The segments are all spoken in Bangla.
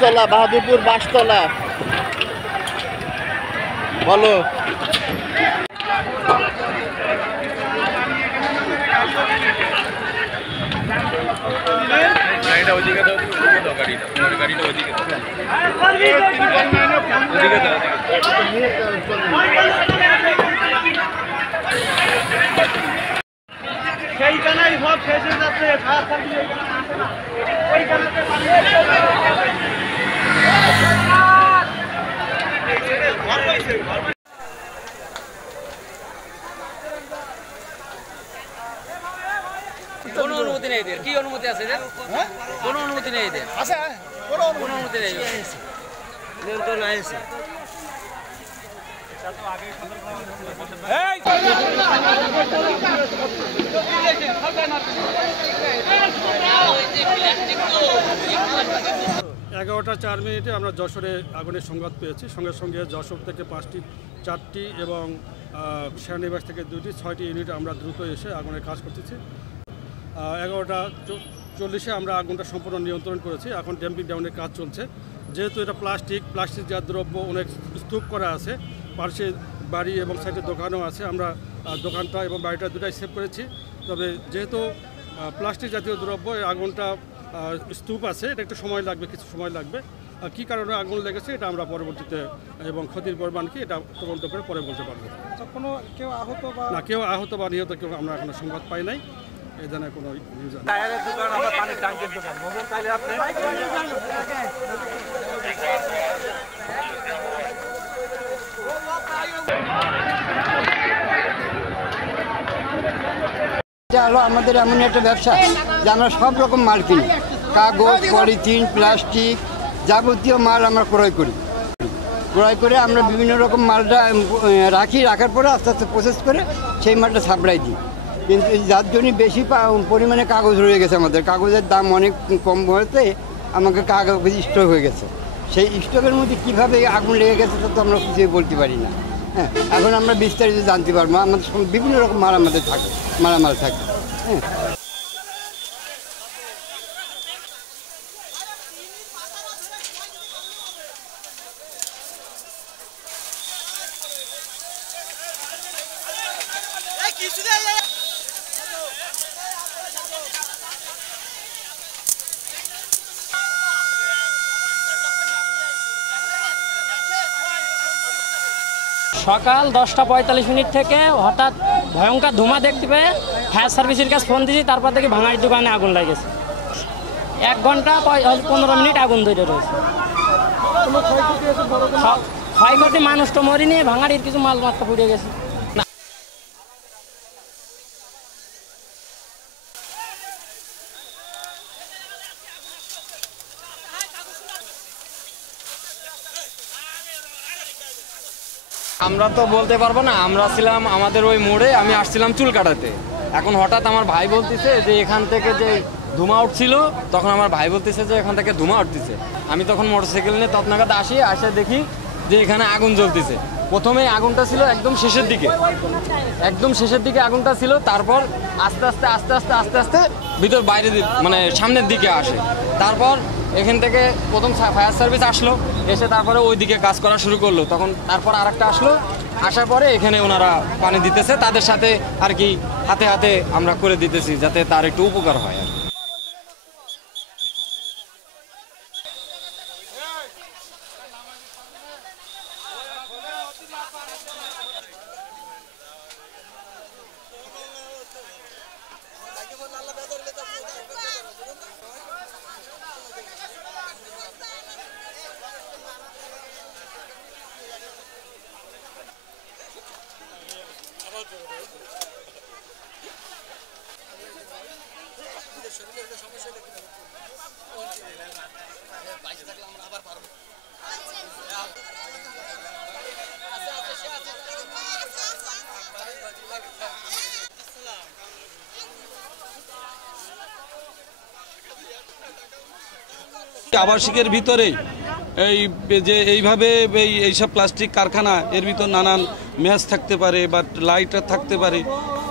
বাসতলা, বাহাদুরপুর বাসতলা। বলো সেইখানেই সব শেষ হয়ে যাচ্ছে। কোনো অনুমতি নেই এদের। কি অনুমতি আছে এদের? কোনো অনুমতি নেই এদের। কোনো অনুমতি নেই। নিয়ন্ত্রণ আছে। এগারোটা 4 মিনিটে আমরা যশোরে আগুনের সংবাদ পেয়েছি। সঙ্গে সঙ্গে যশোর থেকে 4টি এবং সেনানিবাস থেকে 2টি 6টি ইউনিট আমরা দ্রুত এসে আগুনের কাজ করতেছি। 11টা 40-এ আমরা আগুনটা সম্পূর্ণ নিয়ন্ত্রণ করেছি। এখন ড্যাম্পিং ডাউনের কাজ চলছে। যেহেতু এটা প্লাস্টিক জাত দ্রব্য অনেক স্তূপ করা আছে, পাশে বাড়ি এবং সাইডে দোকানও আছে। আমরা দোকানটা এবং বাড়িটা দুটাই সেভ করেছি। তবে যেহেতু প্লাস্টিক জাতীয় দ্রব্য, এই আগুনটা স্তূপ আছে, এটা একটু সময় লাগবে, কিছু সময় লাগবে। কী কারণে আগুন লেগেছে এটা আমরা পরবর্তীতে এবং ক্ষতির পরিমাণ কি এটা তদন্ত করে পরে বলতে পারবো। কেউ আহত বা নিহত কেউ আমরা এখনো সংবাদ পাই নাই। এই ধরনের কোনো নিউজ নেই। এটা হলো আমাদের এমন একটা ব্যবসা যে আমরা সব রকম মাল কিনি, কাগজ, পলিথিন, প্লাস্টিক, যাবতীয় মাল আমরা ক্রয় করে আমরা বিভিন্ন রকম মালটা রাখার পরে আস্তে আস্তে প্রসেস করে সেই মালটা সাপ্লাই দিই। কিন্তু যার জন্য বেশি পরিমাণে কাগজ রয়ে গেছে, আমাদের কাগজের দাম অনেক কম হয়েছে, আমাকে কাগজ স্টক হয়ে গেছে। সেই স্টকের মধ্যে কীভাবে আগুন লেগে গেছে তা তো আমরা কিছুই বলতে পারি না। হ্যাঁ, এখন আমরা বিস্তারিত জানতে পারবো। আমাদের বিভিন্ন রকম মাল আমাদের থাকে, মালামাল থাকে। হ্যাঁ, সকাল 10টা 45 মিনিট থেকে হঠাৎ ভয়ঙ্কর ধোঁয়া দেখতে পেয়ে ফায়ার সার্ভিসের কাছে ফোন দিয়েছি। তারপর থেকে ভাঙাড়ির দোকানে আগুন লেগেছে। 1 ঘন্টা 15 মিনিট আগুন ধরে রয়েছে। ক্ষয়ক্ষতি মানুষ তো মরিনি, ভাঙাড়ির কিছু মালমাত্রা পুড়ে গেছে। আমরা তো বলতে পারবো না। আমরা ছিলাম আমাদের ওই মোড়ে, আমি আসছিলাম চুল কাটাতে। এখন হঠাৎ আমার ভাই বলতেছে যে এখান থেকে যে ধোঁয়া উঠছিল, তখন আমার ভাই বলতেছে যে এখান থেকে ধোঁয়া উঠতেছে। আমি তখন মোটরসাইকেল নিয়ে তৎনাগাদ আসে দেখি যে এখানে আগুন জ্বলতেছে। প্রথমে আগুনটা ছিল একদম শেষের দিকে আগুনটা ছিল। তারপর আস্তে আস্তে ভিতর বাইরে মানে সামনের দিকে আসে। তারপর এখান থেকে প্রথম ফায়ার সার্ভিস আসলো, এসে তারপরে ওই দিকে কাজ করা শুরু করলো। তারপর আরেকটা আসলো, আসার পরে এখানে ওনারা পানি দিতেছে। তাদের সাথে আর কি হাতে আমরা করে দিতেছি যাতে তার একটু উপকার হয়। আবাসিকের ভিতরে এইভাবে এইসব প্লাস্টিক কারখানা, এর ভিতর নানান ম্যাচ থাকতে পারে বা লাইটার থাকতে পারে,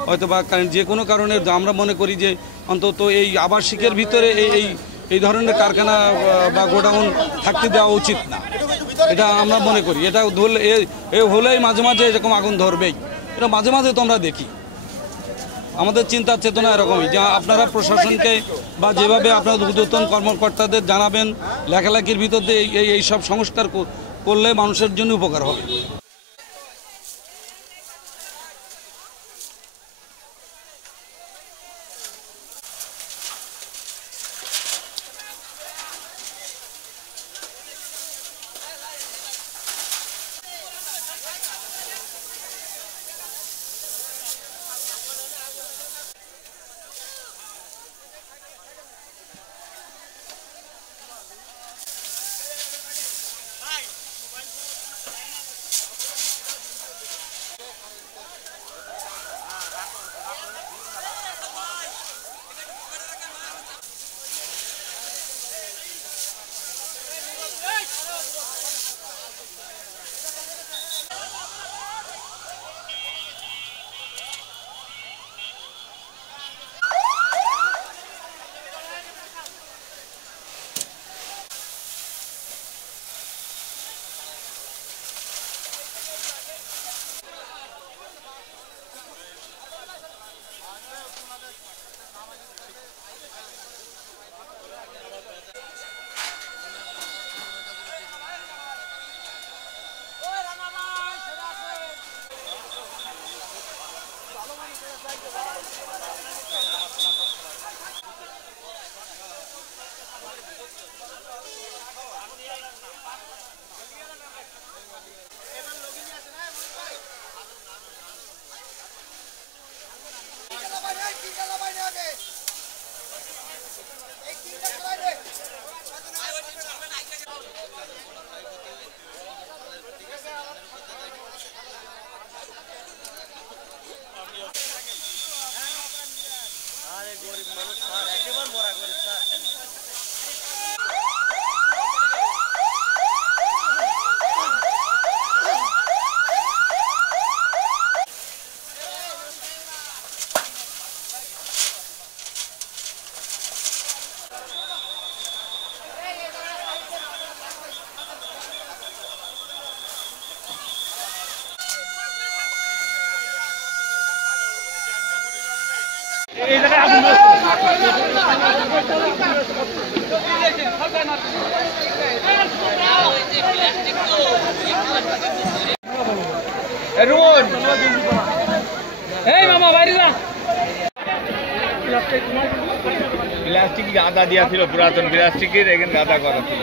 হয়তো বা কারণ যে কোনো কারণে আমরা মনে করি যে অন্তত এই আবাসিকের ভিতরে এই এই ধরনের কারখানা বা গোডাউন থাকতে দেওয়া উচিত না, এটা আমরা মনে করি। এটা হলেই মাঝে মাঝে এরকম আগুন ধরবেই, এটা মাঝে মাঝে তো আমরা দেখি। আমাদের চিন্তা চেতনা এরকমই যে আপনারা প্রশাসনকে বা যেভাবে আপনারা ঊর্ধ্বতন কর্মকর্তাদের জানাবেন, লেখালেখির ভিতর দিয়ে এই সব সংস্কার করলে মানুষের জন্য উপকার হবে। প্লাস্টিক গাদা দিয়া ছিল, পুরাতন প্লাস্টিকের এখানে গাদা করা ছিল।